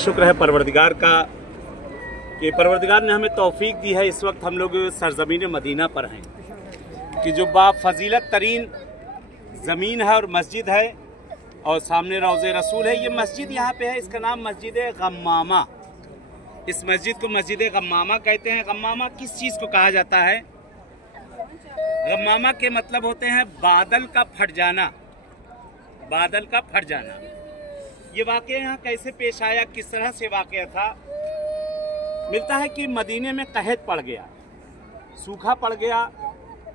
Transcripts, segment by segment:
शुक्र है परवरदिगार का कि परवरदिगार ने हमें तौफीक दी है। इस वक्त हम लोग सरजमीन मदीना पर हैं कि जो बाफजीलत तरीन ज़मीन है और मस्जिद है और सामने रौज़े रसूल है। ये मस्जिद यहाँ पे है, इसका नाम मस्जिद गम्मामा। इस मस्जिद को मस्जिद गम्मामा कहते हैं। गम्मामा किस चीज़ को कहा जाता है? गम्मामा के मतलब होते हैं बादल का फट जाना, बादल का फट जाना। ये वाक़या यहाँ कैसे पेश आया, किस तरह से वाक़या था? मिलता है कि मदीने में कहत पड़ गया, सूखा पड़ गया,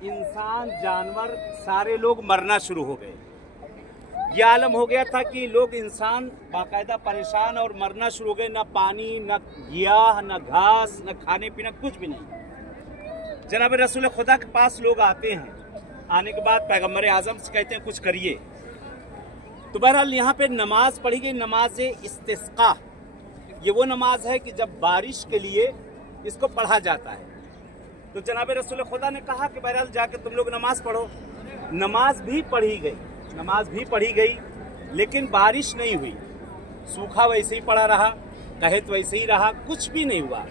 इंसान जानवर सारे लोग मरना शुरू हो गए। ये आलम हो गया था कि लोग इंसान बाकायदा परेशान और मरना शुरू हो गए। न पानी, न गियाह, न घास, न खाने पीना, कुछ भी नहीं। जनाब रसूल खुदा के पास लोग आते हैं, आने के बाद पैगम्बर आज़म से कहते हैं कुछ करिए। तो बहरहाल यहाँ पे नमाज पढ़ी गई, नमाज इस्तिस्का। ये वो नमाज है कि जब बारिश के लिए इसको पढ़ा जाता है। तो जनाब रसूल खुदा ने कहा कि बहरहाल जाके तुम लोग नमाज पढ़ो। नमाज भी पढ़ी गई, नमाज भी पढ़ी गई, लेकिन बारिश नहीं हुई। सूखा वैसे ही पड़ा रहा, कहत वैसे ही रहा, कुछ भी नहीं हुआ।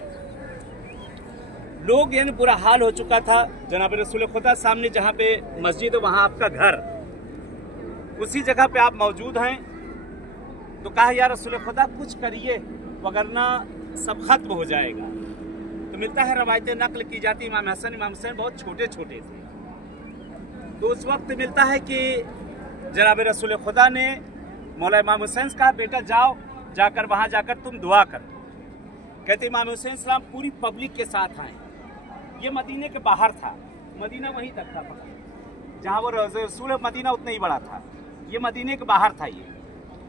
लोग यानी बुरा हाल हो चुका था। जनाब रसूल खुदा सामने जहाँ पे मस्जिद है वहाँ आपका घर, उसी जगह पे आप मौजूद हैं। तो कहा या रसूल खुदा कुछ करिए वगरना सब खत्म हो जाएगा। तो मिलता है रवायतें नकल की जाती, इमाम हसन इमाम हुसैन बहुत छोटे छोटे थे। तो उस वक्त मिलता है कि जनाब रसूल खुदा ने मौला इमाम हुसैन से कहा बेटा जाओ, जाकर वहाँ जाकर तुम दुआ करो। कहते इमाम हुसैन सलाम पूरी पब्लिक के साथ आए। ये मदीने के बाहर था, मदीना वहीं तक था, जहाँ वो रौज़े रसूल मदीना उतना ही बड़ा था। ये मदीने के बाहर था ये,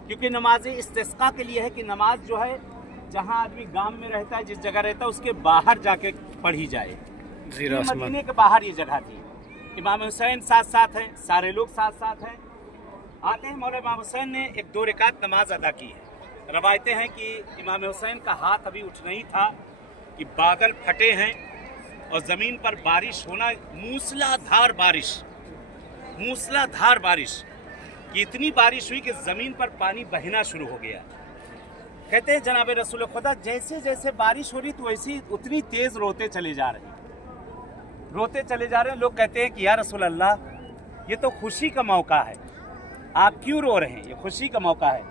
क्योंकि नमाज इस्तिस्का के लिए है कि नमाज जो है जहाँ आदमी गांव में रहता है, जिस जगह रहता है उसके बाहर जाके पढ़ी जाए। मदीने के बाहर ये जगह थी। इमाम हुसैन साथ साथ हैं, सारे लोग साथ साथ हैं। आते हैं, मौला इमाम हुसैन ने एक 2 रकात नमाज अदा की है। रवायतें हैं कि इमाम हुसैन का हाथ अभी उठ नहीं था कि बादल फटे हैं और ज़मीन पर बारिश होना, मूसलाधार बारिश, मूसलाधार बारिश कि इतनी बारिश हुई कि ज़मीन पर पानी बहना शुरू हो गया। कहते हैं जनाब रसूल खुदा जैसे जैसे बारिश हो रही तो वैसे उतनी तेज़ रोते चले जा रहे, रोते चले जा रहे हैं। लोग कहते हैं कि या रसूल अल्लाह ये तो खुशी का मौका है, आप क्यों रो रहे हैं? ये खुशी का मौका है।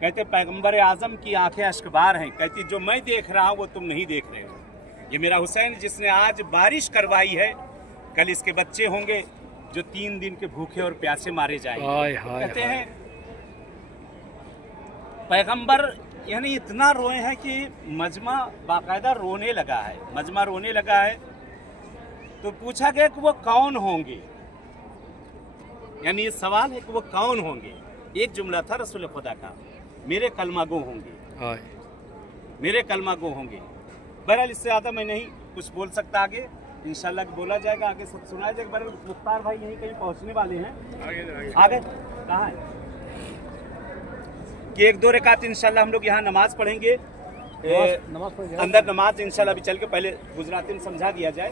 कहते पैगंबर आज़म की आंखें अश्कबार हैं। कहती जो मैं देख रहा हूँ वो तुम नहीं देख रहे हो। ये मेरा हुसैन जिसने आज बारिश करवाई है, कल इसके बच्चे होंगे जो 3 दिन के भूखे और प्यासे मारे जाएंगे। कहते हैं पैगंबर यानी इतना रोए हैं कि मजमा बाकायदा रोने लगा है, मजमा रोने लगा है। तो पूछा गया कि वो कौन होंगे, यानी ये सवाल है कि वो कौन होंगे। एक जुमला था रसूल खुदा का, मेरे कलमा गो होंगे, मेरे कलमा गो होंगे। बहरहाल इससे ज़्यादा मैं नहीं कुछ बोल सकता। आगे इंशाल्लाह बोला जाएगा, आगे सब सुनाया जाएगा। बहरहाल मुख्तार भाई यहीं कहीं पहुंचने वाले हैं। आगे कहाँ है कि 1-2 रकात इंशाल्लाह हम लोग यहाँ नमाज पढ़ेंगे। अंदर नमाज इंशाल्लाह भी चल के पहले गुजराती में समझा दिया जाए।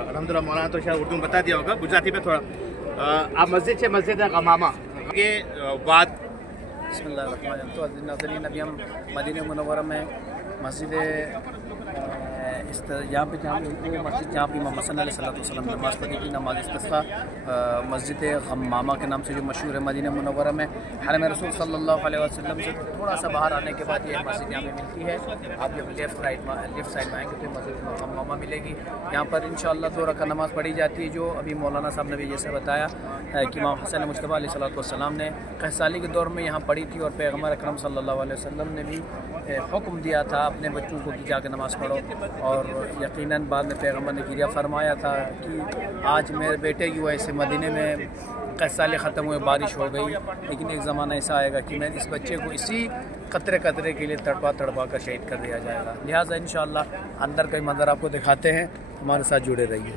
अल्हम्दुलिल्लाह मौलाना तो शायद उर्दू में बता दिया होगा, गुजराती में थोड़ा। आप मस्जिद से मस्जिद गम्मामा के बाद अभी हम मदीना मुनव्वरा में मस्जिद यहाँ पे मस्जिद जहाँ पे इमाम हसन अलैहिस्सलाम नमाज़ पढ़ी थी, नमाज इस्तिस्का, मस्जिद गम्मामा के नाम से जो मशहूर है मदीना मुनव्वरा में। हरम रसूल सल्लल्लाहु अलैहि वसल्लम से थोड़ा सा बाहर आने के बाद ये मस्जिद यहाँ पे मिलती है। आप जब लेफ़्ट साइड में आएंगे तो मस्जिद गम्मामा मिलेगी। यहाँ पर इंशाअल्लाह 2 रकात नमाज़ पढ़ी जाती है, जो अभी मौलाना साहब ने भी जैसे बताया कि इमाम हसन मुस्तफ़ा अलैहिस्सलाम ने कहसाली के दौर में यहाँ पढ़ी थी और पैगम्बर अकरम सल्लल्लाहु अलैहि वसल्लम ने भी हुक्म दिया था अपने बच्चों को कि जाकर नमाज़ पढ़ो। और यकीनन बाद में पैगम्बर ने गिरिया फरमाया था कि आज मेरे बेटे की वजह से मदीने में कहसाली ख़त्म हुए, बारिश हो गई, लेकिन एक ज़माना ऐसा आएगा कि मैं इस बच्चे को इसी कतरे कतरे के लिए तड़पा तड़पा कर शहीद कर दिया जाएगा। लिहाजा इंशाअल्लाह अंदर का मंजर आपको दिखाते हैं, हमारे साथ जुड़े रहिए।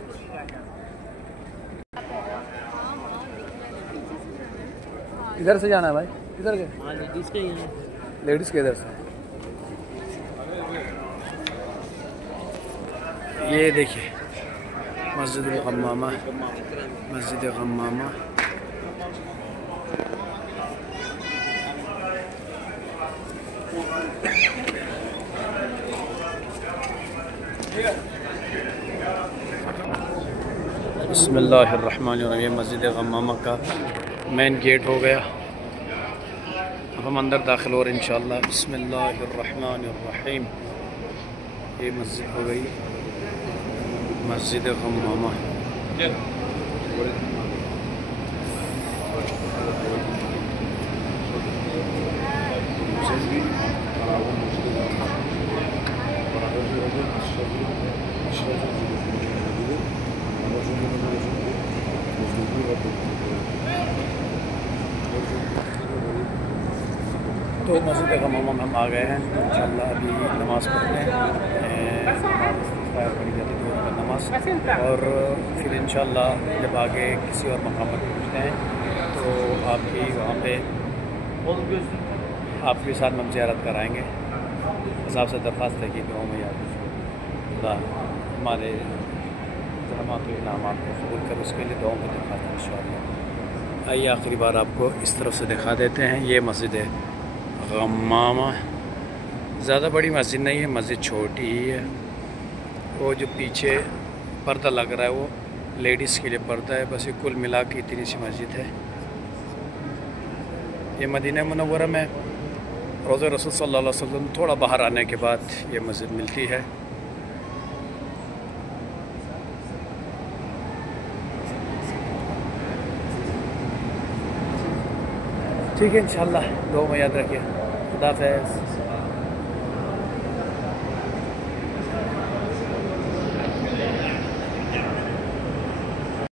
इधर से जाना है भाई, इधर के लेडीज़ के इधर से। ये देखिए मस्जिद गम्मामा, मस्जिद गम्मामा। बिस्मिल्लाहिर्रहमानिर्रहीम। मस्जिद गम्मामा का मेन गेट हो गया। अब हम अंदर दाखिल हो रहे हैं इंशाअल्लाह। बिस्मिल्लाहिर्रहमानिर्रहीम। ये मस्जिद हो गई मस्जिद गम्मामा। तो मस्जिद गम्मामा में हम आ गए हैं इंशाअल्लाह। अभी नमाज़ पढ़ते हैं, पढ़ी जाती है नमाज, और फिर इंशाअल्लाह जब आगे किसी और मकाम पर पहुँचते हैं तो आपकी वहाँ पे आपके साथ हम ज़ियारत कराएँगे। बस आपसे दरख्वास्त है कि दुआ में याद अल्लाह हमारे ज़हमात व इनामात को कबूल कर, उसके लिए दुआ में दरख्वास्त है इंशाअल्लाह। आइए आखिरी बार आपको इस तरफ से दिखा देते हैं। ये मस्जिद है गम्मामा। ज़्यादा बड़ी मस्जिद नहीं है, मस्जिद छोटी ही है। वो जो पीछे पर्दा लग रहा है वो लेडीज़ के लिए पर्दा है। बस ये कुल मिला के इतनी सी मस्जिद है। ये मदीना मुनव्वरा में रोज़ा रसूल सल्लल्लाहु अलैहि वसल्लम थोड़ा बाहर आने के बाद ये मस्जिद मिलती है। ठीक है इंशाअल्लाह, दुआ में याद रखिए। खुदा हाफ़िज़।